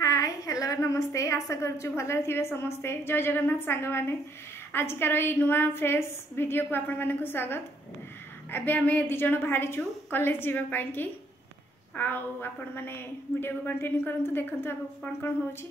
Hi hello नमस्ते आशा करूँ भल थे समस्ते जय जगन्नाथ सांग मैंने आजिकार ये नुआ फ्रेश वीडियो को आपण मानक स्वागत। एबे आमे दिज बाहरी कॉलेज जीवाई कि आपण मैंने वीडियो को कंटिन्यू करंतु देखंतु आगो कौन कौन होची।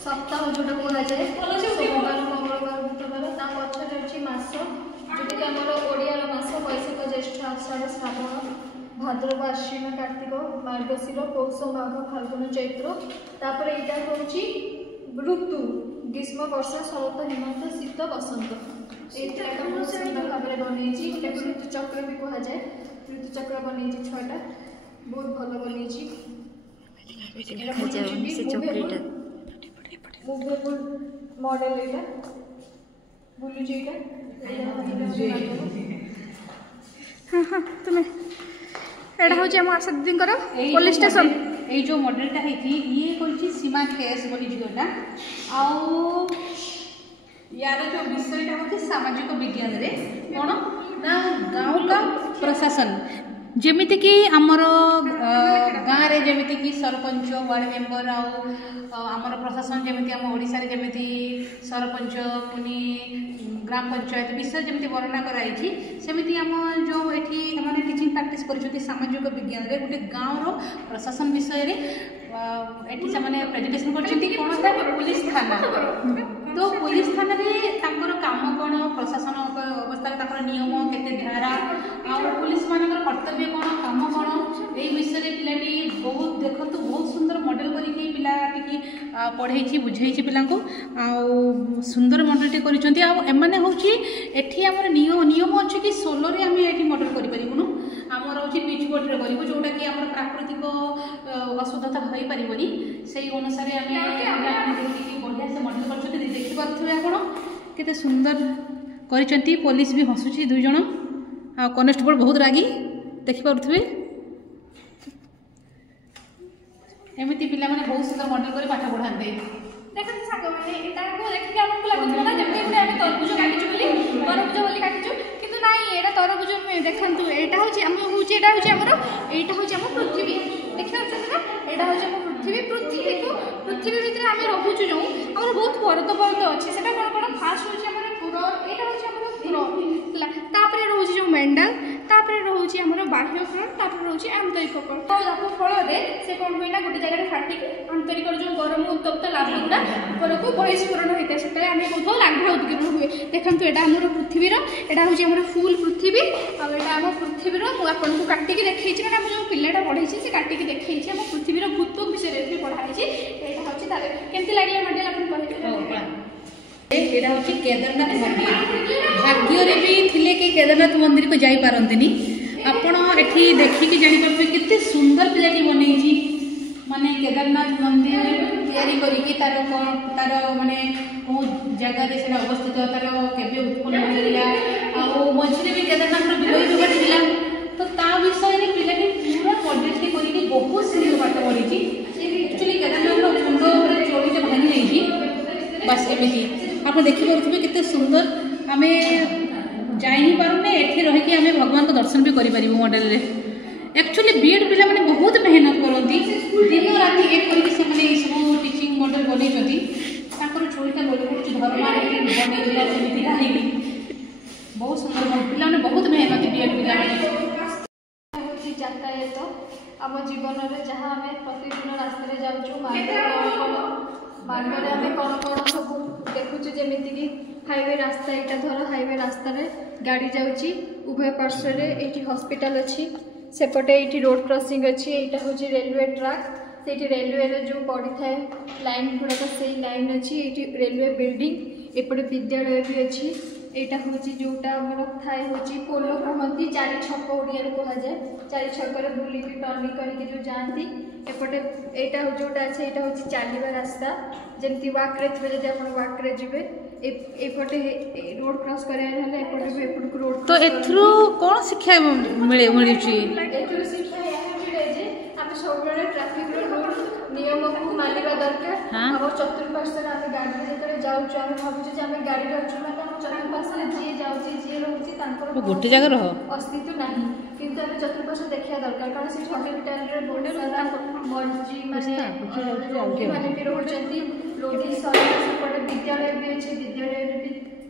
सप्ताह जोटा कह जाए सोमवार मंगलवार बुधवार पछे मास जोटा कि ओडियार मास वैशाख ज्येष्ठ आषाढ़ श्रावण भाद्रव आश्विन कार्तिक मार्गशीर पौष माघ फाल्गुन चैत्र तापर यहाँ हूँ ऋतु ग्रीष्म वर्षा शरत हेमंत शीत बसंत ये बहुत सुंदर भाव में बनई ऋतु चक्र भी कह जाए ऋतु चक्र बनई छटा बहुत भल बनई मूवेबल मॉडल एटा बुलू जेटा हां हां तुम्हें एटा हो जे हम आशा दीदी करो पुलिस स्टेशन ए जो मॉडलटा है कि ये कोची सीमा केस बोली जोटा आउ यार जो विषयटा होती सामाजिक विज्ञान रे कोन ना गांव का प्रशासन जेमिति कि आमर गाँव रे जेमिति कि सरपंच वार्ड मेंबर आमर प्रशासन जेमिति आम ओडिसा रे जेमिति सरपंच पुनी ग्राम पंचायत विषय जेमिति वर्णना कराई सेमिति आम जो एठी माने टीचिंग प्रैक्टिस करछथि सामाजिक विज्ञान रे गोटे गाँव रो प्रशासन विषय रे एठी से माने प्रेजेंटेशन करछथि कोन था पुलिस थाना तो पुलिस थाना रे तांकर काम कोन प्रशासन अवस्था तांकर नियम केते धारा आ पुलिस मानकर कर्तव्य कोन काम कोन ए विषय रे पिलाटी बहुत देखंतु बहुत सुंदर मॉडल करिके पिलाटी पढ़ाई बुझाई पिला आ सुंदर मॉडलटे करिसंती आ एमाने होची एठी हमर नियम अछि कि सोलो रे हम एठी मॉडल करि परिबुनु हमर होची पिच बोर्ड रे करिबु जोटा कि हमर प्राकृतिक अशुद्धता होई परिबनी सेही अनुसार हम बढ़िया से मॉडल करछथि देखि पाथुवे आपण केते सुंदर करिसंती पुलिस भी हसुची दुई जण आ कॉन्स्टेबल बहुत रागी देखि पाथुवे एमिति पिला माने बहुत सुंदर मॉडल करे पाठ पढाते देखते साग माने एटा को देखि के हमको लागुत ना जते गुडे हम तरबुज काटिचु बोली काटिचु किंतु नाही एटा तरबुज देखंतु एटा होची हम होची एटा होची हमर एटा होची हम पृथ्वी देखियो ना एटा होची हम पृथ्वी भीतर हम रहूछु जो हमर बहुत परत अछि सेटा कोन फास्ट होची हमर पूरा एटा होची हमर पूरा तापरे रहूची जो मेंडल तापरे रहूची हमर बाह्य कण तापरे रहूची आंतरिक कण तो जाको फल रे से कोन होइना गोटे जगह फाटी आंतरिक जो गरम उत्तप्त लाभा गुडा ऊपर को बहिष्करण होइते सेटा हम कहथो लाभा उत्कीर्ण हुए देखंतु एटा हमर पृथ्वी रो एटा होची हमर फुल पृथ्वी आ एटा हम पृथ्वी रो मु आपन को काटी के देखै छी हम जो पिल्लाटा पढै छी से काटी के देखै छी हम पृथ्वी रो भूत्व विषय रे भी पढाई छी एटा होची ताले केमति लागले मॉडल आपन कहै एटा होची केदारनाथ मंदिर भाग्य रे भी थिले कि केदारनाथ मंदिर को जाई पारंतनी आपण एठी देखि कि जानि परबे किते सुंदर पिलाटी बनै छी माने केदारनाथ मंदिर तैयारी करी कि तार माने को जगह रे सेना अवस्थित तार केबे उत्पन्न होइला आ मझिरे भी केदारनाथ रो विलय भी थिला तो ता विषय रे पिलाटी पूरा प्रोजेक्ट करी कि बहुत सुंदर बात बनै छी एक्चुअली केदारनाथ रो कुंड रे चोरी जे भानी नै छी बस एमिति आप देखि पारुथबे किते सुंदर आमे जाई ही पारुने एठी रहि कि आमे भगवान को दर्शन भी करि परिबो मॉडल रे एक्चुअली बीएड पिला माने बहुत मेहनत करंती दिन राति एक करी से माने सब टीचिंग मॉडल बनै जति ताकर छोरीटा बोल कुछ धर्मा रे बनै दिला सेमिति रही बहुत सुंदर पिला माने बहुत मेहनत बीएड पिला माने होची यातायात हम जीवन रे जहां हमें प्रतिदिन रास्ता रे जाउछु मार्ग रे हमें कोन सब देखुछु जेमिति कि हाईवे रास्ता एटा धर हाईवे रास्ता रे गाड़ी जाउची उभय पार्श्व रे एठी हॉस्पिटल अछि सेपटे एठी रोड क्रॉसिंग अछि एटा होची रेलवे ट्रैक सेठी रेलवे रे जो पड़ी थाए लाइन गुडा से लाइन अछि एठी रेलवे बिल्डिंग एपटे विद्यालय भी अछि এইটা হচ্ছে जोटा हमर थाए होची पोलो कहंती चारि छक ओडिया रे कहा जाए चारि छक रे बुली के टर्निंग करके जो जानती एपटे एटा जोटा আছে এটা হচ্ছে চালিবা রাস্তা যেমতি ওয়াকরে থবে যদি আপন ওয়াকরে जिबे एपटे रोड क्रॉस करे हले एपटे भी एपट रोड तो एथ्रु कोन शिक्षा मिली छि एथ्रु शिक्षा या मिले जे हम सब बड़े ट्रैफिक रो रूल नियम को मानिबा दरकार हम चतुर्पार्श्व रे हम गाड़ी जेतरे जाउ छु हम भाबु जे हम गाड़ी रे छु ना हम चतुर्पार्श्व रे जे जाउ छी जे रहउची तांकर गोटे जगह रह अस्तित्व नाही किंतु हम चतुर्पार्श्व देखिया दरकार कारण से हॉस्पिटल रे बोर्ड सारा मर्जी माने भी रहउचंती रोडी सर्विस पर विद्यालय भी अछि विद्यालय रे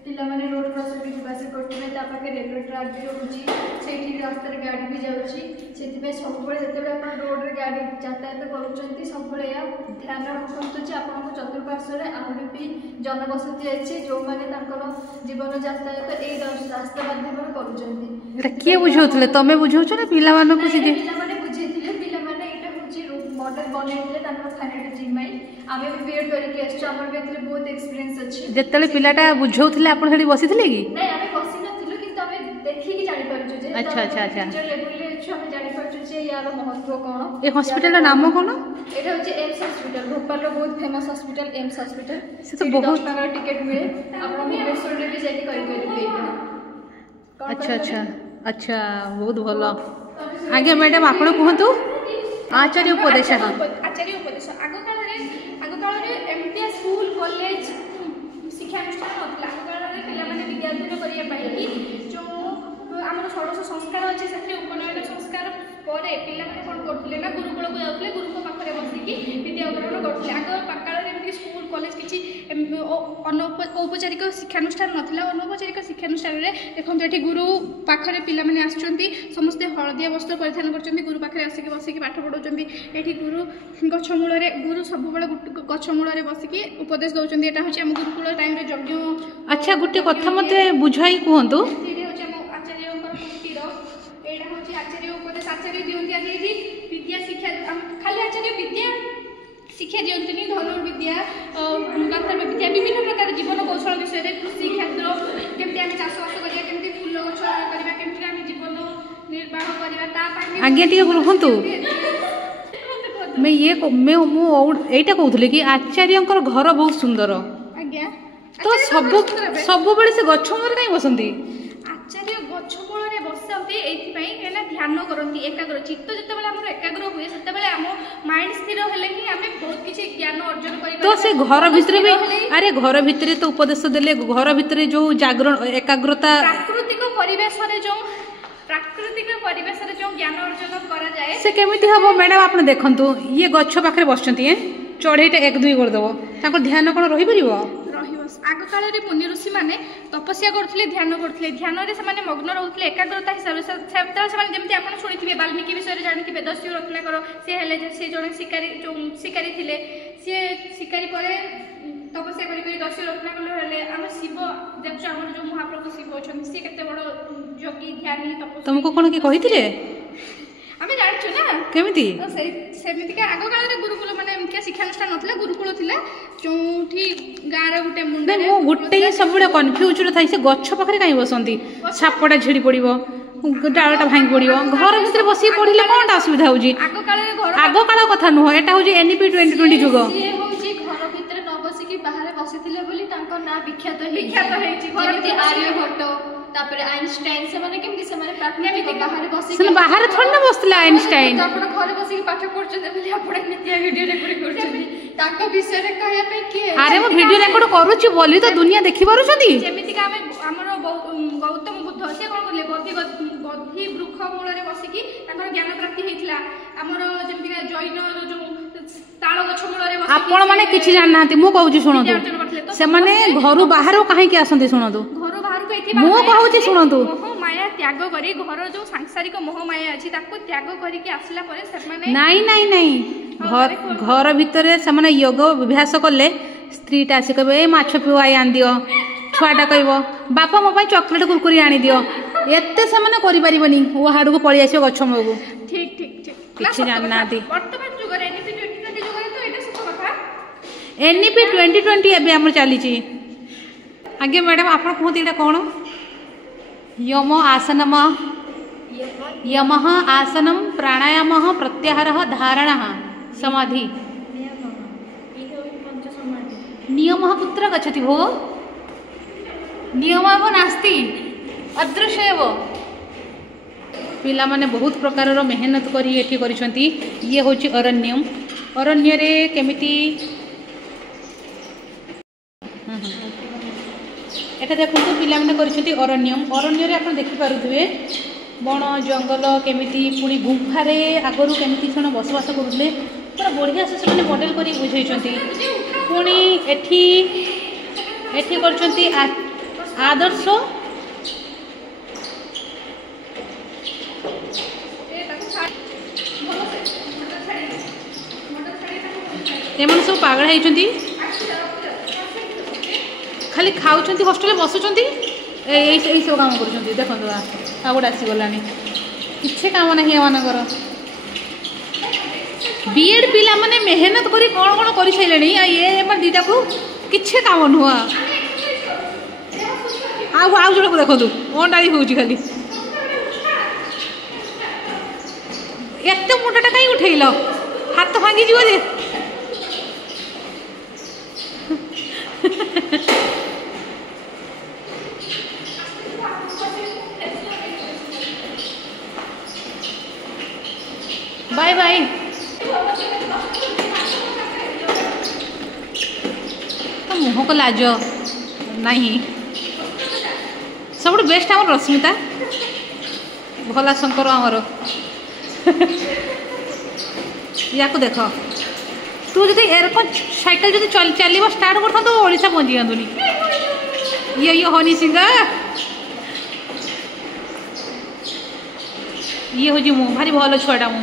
पिला माने रोड क्रॉस भी जिबासी करथले ता पाके रेलवे ट्रैक भी रहउची सेठी रास्ता रे गाड़ी भी जाउची सेति पे सब बळे जेतेबे आपण रोड रे गाड़ी यातायात करूचंती सब बळे या ध्यान रखंतु जे आपण को चतुर्पार्श्व रे आहुरी भी जनबसति अछि जो माने तांकर जीवन यातायात ए रास्ता माध्यम रे करूचंती एटा के बुझौतले तमे बुझौछ ना पिला माने को सिधे पिला माने बुझेतिले पिला माने एटा होची मॉडल बनेतिले तांकर फाइनल जिमाई आमे भी बीएड करके आछो हमर बेतले बहुत एक्सपीरियंस अछि जेतले पिलाटा बुझौतले आपण हेडी बसिथिले की नै आमे बसि नथिलु किंतु आमे देखि कि जानि परछु जे अच्छा अच्छा अच्छा टीचर लेवल रे छु आमे जानि परछु जे यार महत्व कोन ए हॉस्पिटल रा नाम कोन एटा होची एम्स हॉस्पिटल भोपाल रो बहुत फेमस हॉस्पिटल एम्स हॉस्पिटल से तो बहुत टका टिकट मिले आपण भुवनेश्वर रे भी जाके करि परिबे अच्छा अच्छा अच्छा बहुत भलो आगे मैडम आपण कहंतु आचार्य उपदेश आचार्य उपदेश आगो काल रे एमटीए स्कूल कॉलेज शिक्षा अनुष्ठान नथला आगो काल रे पिला माने विद्यार्थी करिया पाई कि जो हमर षोडश संस्कार अछि सेथे उपनयन संस्कार परे पिला माने कोन करथले ना गुरुकुल को जाउथले गुरु को पाखरे बसी कि विद्या ग्रहण करथले आगो काल रे एमटी स्कूल कॉलेज किछि औपचारिक शिक्षानुष्ठान नथिला अनौपचारिक शिक्षानुष्ठान रे देखंतु एठी गुरु पाखरे पिला माने आछचंती समस्त हळदिया वस्त्र परिधान करचंती गुरु पाखरे आसी के बसी के पाठ पढौचंती एठी गुरु गछ मूल रे गुरु सब बेले गछ मूल रे बसी के उपदेश दउचंती एटा होची हम गुरुकुल टाइम रे यज्ञ अच्छा गुटे कथा मते बुझाई कहंतु एठी होची हम आचार्यंकर कुटीर एटा होची आचार्य उपदेश आचार्य दियंती आदि एठी विद्या शिक्षा खाली आचार्य विद्या शिक्षा दियंतनी धनुर्विद्या गांधर्व विद्या विभिन्न प्रकार जीवन कौशल विषय रे कृषि क्षेत्र केमति हम चाष बास करिया केमति फूल गछ करिया केमति हम जीवन निर्वाह करिया ता पानी आगे टिके कहंतु मैं ये मैं मु एटा कहथले कि आचार्यंकर घर बहुत सुंदर आज्ञा तो सब बेले से गछ मर काई बसंती आचार्य गछ मूल रे बसंती एथि पई केना ध्यान करंती एकाग्र चित्त जते बेले हमर एकाग्र हुए सेते बेले हम माइंड स्थिर हेले कि हमें बहुत किछि ज्ञान अर्जन करि तो से घर भीतर भी अरे घर भीतर तो उपदेश देले घर भीतर जो जागरण एकाग्रता प्राकृतिक परिवेश रे जो ज्ञान अर्जन करा जाए से केमिति हबो मैडम आपने देखंतु ये गछ पाखरे बसचंती चढ़ेटा एक दुई कर देबो ताको ध्यान कोन रहि परिबो आग काल रे मुनि ऋषि माने तपस्या करथले ध्यान रे से माने मग्न रहथले एकाग्रता हिसाब से माने जेमति आपण सुनिथिबे वाल्मीकि विषय रे जानिथिबे दस्यु रत्नाकर से हेले जे से जने शिकारी थिले से शिकारी परे तपस्या करी दस्यु रत्नाकर हेले हम शिव देखछ हमर जो महाप्रभु शिव अछन से केते बड़ योगी ध्यानी तपस्या तुमको कोन की कहिथिले आमे जानिछु ना केमिति तो सेमिति के आगो काल रे गुरुकुल माने एमके शिक्षा अनुष्ठान नथला गुरुकुल थिला चौठी गारा गुटे मुंडे मो गुटे सब बडे कन्फ्यूज रे थाई से गछ पाखरे काई बसंती सापटा झिड़ी पड़िबो डाळटा भांगी पड़िबो घर भीतर बसी पढिले कोनटा असुविधा होजी आगो काल कथा नुह एटा होजी एनईपी 2020 जुग ये होजी घर भीतर न बसी की बाहर बसिथिले बोली तांको ना विख्यात हेची जेमति आर्यभट्ट तापरे आइंस्टाइन से माने केमति से माने प्राथमिक बाहर बसी से बाहर थोड़ी ना बसला आइंस्टाइन तो आपण घर बसी की पाठ करछते बोली आपण नित्य वीडियो रेकॉर्ड करछती तांको विषय रे कहया पे के अरे मो वीडियो रेकॉर्ड करूची बोली तो दुनिया देखि पारुछती जेमिति का हमरो गौतम बुद्ध से कोन करले गद्धि वृक्ष मूल रे बसी की तांकर ज्ञान प्राप्ति हेतला हमरो जेमिति का जैन जो ताळ गछ मूल रे बसी आपण माने किछि जान नांती मो कहूची सुनतु से माने घरु बाहर काहे के आसंती सुनतु घरु बाहर को एथि मो कहूची सुनतु मोह माया त्याग करी घर जो सांसारिक मोह माया अछि ताको त्याग करी के आसला परे से माने नहीं घर भीतर से माने योग अभ्यास करले स्त्रीटा आसी कहबे ए माछ पिवाई आन दियो छुआटा कहबो बापा मो पई चॉकलेट कुरकुरी आनी दियो एते से माने करि परिबनी ओ हाडू को पड़ी आसीयो गछ मगु ठीक किछि जान नाती वर्तमान जुग रे एनईपी 2020 जुग रे तो एटा सत कथा एनईपी 2020 एबे हमर चली छी आगे मैडम आप कहते यहाँ कौन यम आसनम यम आसनम प्राणायाम प्रत्याहार धारणा समाधि नियम कुत्र गच्छति भो नियम एव नास्ति अदृश्य एव पिला माने बहुत प्रकार मेहनत करी एठी करिसंती ये होची अरण्यम अरण्य रे केमिति एटा देखंतु पिला माने करिसंती अरण्यम अरण्य रे आपण देखि पारुथबे बण जंगल केमिति पुणी गुंफा रे आगरु केमिति छन बसवास करुले पूरा बढ़िया से माने मॉडल करी बुझाइछंती पुणी एठी एठी करछंती आदर्श एमन सब पागल होती खाली खाऊँ हस्टेल बसुँच सब काम कर देखो आ गोटे आसीगला किसी काम ना एमर बीएड पिला माने मेहनत करी कौन कौन कर सारे ये दीटा को किसी काम नुह आउ जोड़ को देखो अंडाई हूँ खाली एत मुंडा कहीं उठेल हाथ भांगी जीव जे बाय बाय तो मुह को लाज नहीं सब बेस्ट आम रश्मिता भला शंकर आमर या देख तू जो एरकम साइकिल जो चल स्टार्ट कर तो ओडिशा पहुँची जातुनी ये हनी सिंगा ये हूँ मु भारी भल छुआटा मु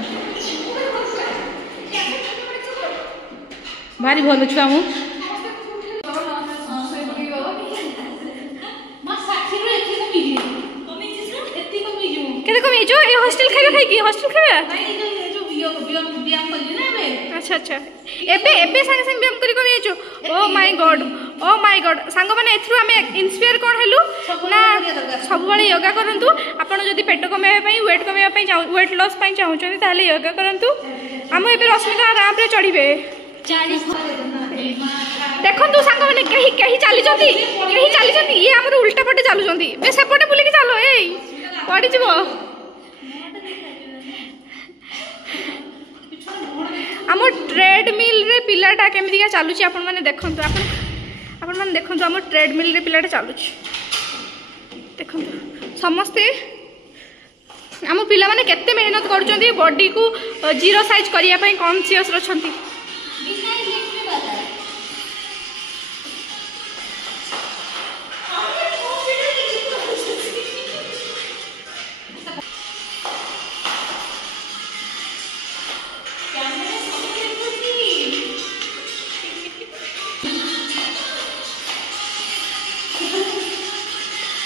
भारी भल छुआ मु केते कमी जो ए हॉस्टल खाइबा खाइकी हॉस्टल खाइबा अच्छा अच्छा एबे एबे संगे संगे ब्यायाम करी करी आइছো ओ माय गॉड सांग माने एथरु हमें इंस्पायर कोन हेलु ना सब बळे योगा करंतु आपण जदी पेट कमेबा पई वेट कमेबा पई वेट लॉस पई चाहउछन ताले योगा करंतु हम एबे रश्मिका रैंप रे चढ़ीबे 40 देखंतु सांग माने कही चली जंती ये हमर उल्टा पटे चालु जंती बे सेपटे बुली के चालो ए पड़ी जीवो आम ट्रेडमिल रे पिलाटा केमितिका चलुची आपण माने देखंतु आपण माने देखंतु आम ट्रेडमिल रे पिलाटा चलुची देखंतु समस्ते आम पिला माने केते मेहनत करूचंती बॉडी को जीरो साइज करिया पई कॉन्शियस रछंती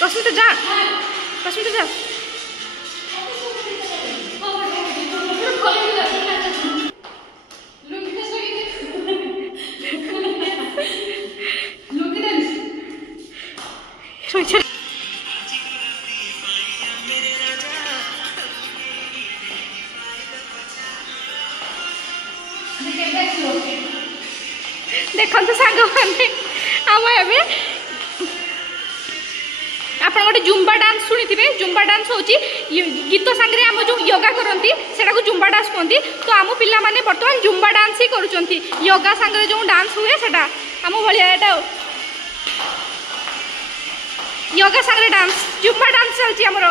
रश्मिता जा देखते सांग मैंने आम एवं आप गोटे जुम्बा डांस शुणी थे जुम्बा डांस हूँ गीत सांगे आम जो योगा करती से जुम्बा डांस कहती तो आम पिला माने बर्तमान जुम्बा डांस ही करुँच योगा सांगे जो डांस हुए से आम भाया योगा सांगे डांस जुम्बा डांस चलती आमर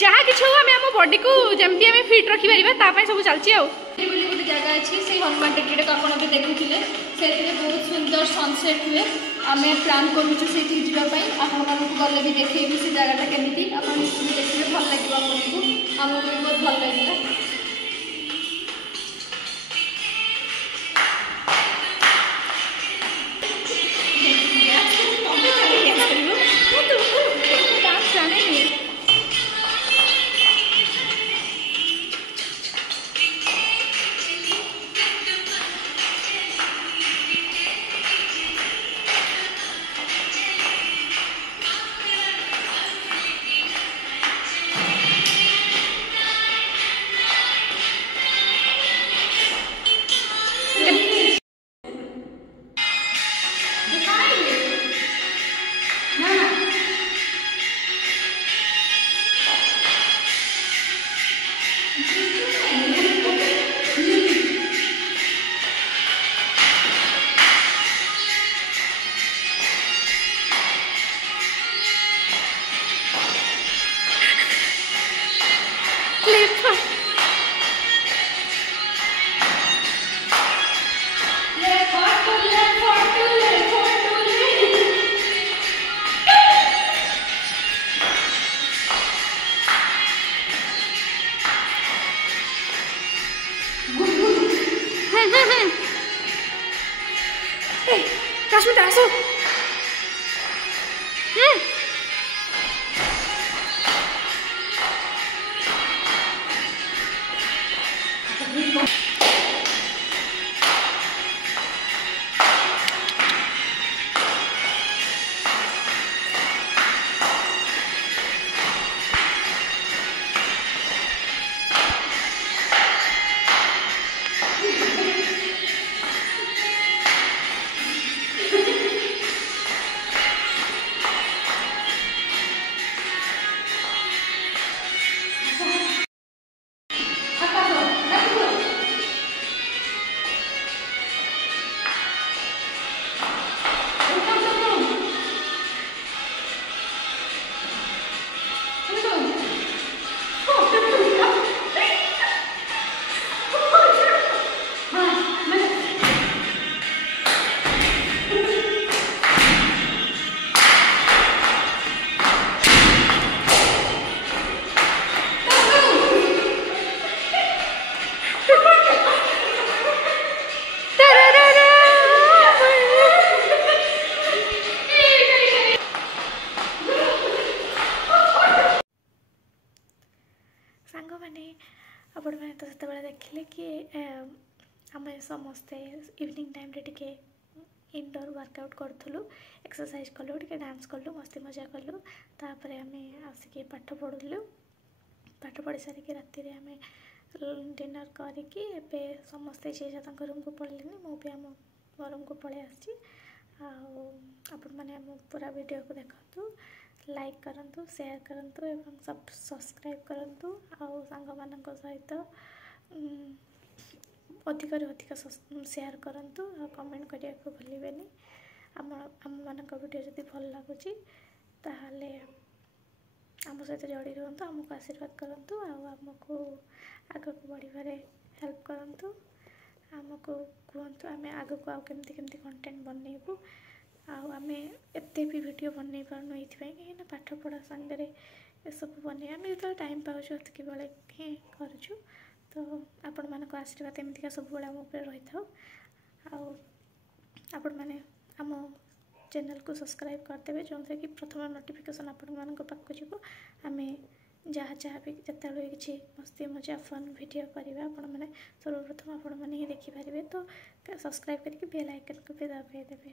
जहाँ कि आम आम बॉडी को जमी आम फिट रखिपर सब चलती गोटे जगह अच्छी से हनुमान टेकड़ी को आप देखुले से बहुत सुंदर सनसेट हुए आम प्लां करुँ से जावाई आपण गले भी देखी से जगटा केमी आप देखिए भल लगे आपको आमको भी बहुत भल लगे কাশ্মীর আসো ସାଙ୍ଗମାନେ ଆପଣମାନେ ତ ସେତେବେଳେ ଦେଖିଲେ କି ଆମେ ସମସ୍ତେ ଇଭିନିଂ ଟାଇମ୍ରେ ଟିକେ ଇନଡୋର୍ ୱାର୍କଆଉଟ୍ କରୁଥିଲୁ, ଏକ୍ସରସାଇଜ୍ କଲୁ, ଟିକେ ଡାନ୍ସ କଲୁ, ମସ୍ତି ମଜା କଲୁ। ତାପରେ ଆମେ ଆସିକି ପାଠ ପଢ଼ିଲୁ। ପାଠ ପଢ଼ି ସାରିକି ରାତିରେ ଆମେ ଡିନର୍ କରିକି ଏବେ ସମସ୍ତେ ଯିଏ ଯାହା ତାଙ୍କ ରୁମ୍କୁ ପଳେଇଲେଣି, ମୁଁ ବି ଆମ ରୁମ୍କୁ ପଳେଇ ଆସିଛି। ଆଉ ଆପଣମାନେ ଆମ ପୁରା ଭିଡ଼ିଓକୁ ଦେଖନ୍ତୁ, ଲାଇକ୍ କରନ୍ତୁ, ସେୟାର କରନ୍ତୁ ଏବଂ ସବସ୍କ୍ରାଇବ୍ କରନ୍ତୁ। ଆଉ ସାଙ୍ଗମାନଙ୍କ ସହିତ ଅଧିକରୁ ଅଧିକ ସେୟାର କରନ୍ତୁ ଆଉ କମେଣ୍ଟ କରିବାକୁ ଭୁଲିବେନି। ଆମମାନଙ୍କ ଭିଡ଼ିଓ ଯଦି ଭଲ ଲାଗୁଛି ତାହେଲେ ଆମ ସହିତ ଯୋଡ଼ି ରୁହନ୍ତୁ, ଆମକୁ ଆଶୀର୍ବାଦ କରନ୍ତୁ ଆଉ ଆମକୁ ଆଗକୁ ବଢ଼ିବାରେ ହେଲ୍ପ କରନ୍ତୁ। ଆମକୁ କୁହନ୍ତୁ ଆମେ ଆଗକୁ ଆଉ କେମିତି କଣ୍ଟେଣ୍ଟ ବନେଇବୁ। ଆଉ ଆମେ ଏତେ ବି ଭିଡ଼ିଓ ବନେଇ ପାରୁନୁ ଏଇଥିପାଇଁ କାହିଁକିନା ପାଠପଢ଼ା ସାଙ୍ଗରେ ଏସବୁ ବନେଇ ଆମେ ଯେତେବେଳେ ଟାଇମ୍ ପାଉଛୁ ସେତିକି ବେଳେ ହିଁ କରୁଛୁ। ତ ଆପଣମାନଙ୍କ ଆଶୀର୍ବାଦ ଏମିତିକା ସବୁବେଳେ ଆମ ଉପରେ ରହିଥାଉ। ଆଉ ଆପଣମାନେ ଆମ ଚ୍ୟାନେଲକୁ ସବସ୍କ୍ରାଇବ୍ କରିଦେବେ, ଯେଉଁଥିରେ କି ପ୍ରଥମ ନୋଟିଫିକେସନ୍ ଆପଣମାନଙ୍କ ପାଖକୁ ଯିବ। ଆମେ ଯାହା ବି ଯେତେବେଳେ କିଛି ମସ୍ତି ମଜା ଫନ୍ ଭିଡ଼ିଓ କରିବା ଆପଣମାନେ ସର୍ବପ୍ରଥମ ଆପଣମାନେ ହିଁ ଦେଖିପାରିବେ। ତ ସବସ୍କ୍ରାଇବ୍ କରିକି ବେଲ୍ ଆଇକନ୍କୁ ବି ଦବାଇ ଦେବେ।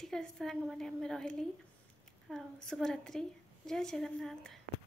ଠିକ୍ ଅଛି ସାଙ୍ଗମାନେ, ଆମେ ରହିଲି ଆଉ ଶୁଭରାତ୍ରି, ଜୟ ଜଗନ୍ନାଥ।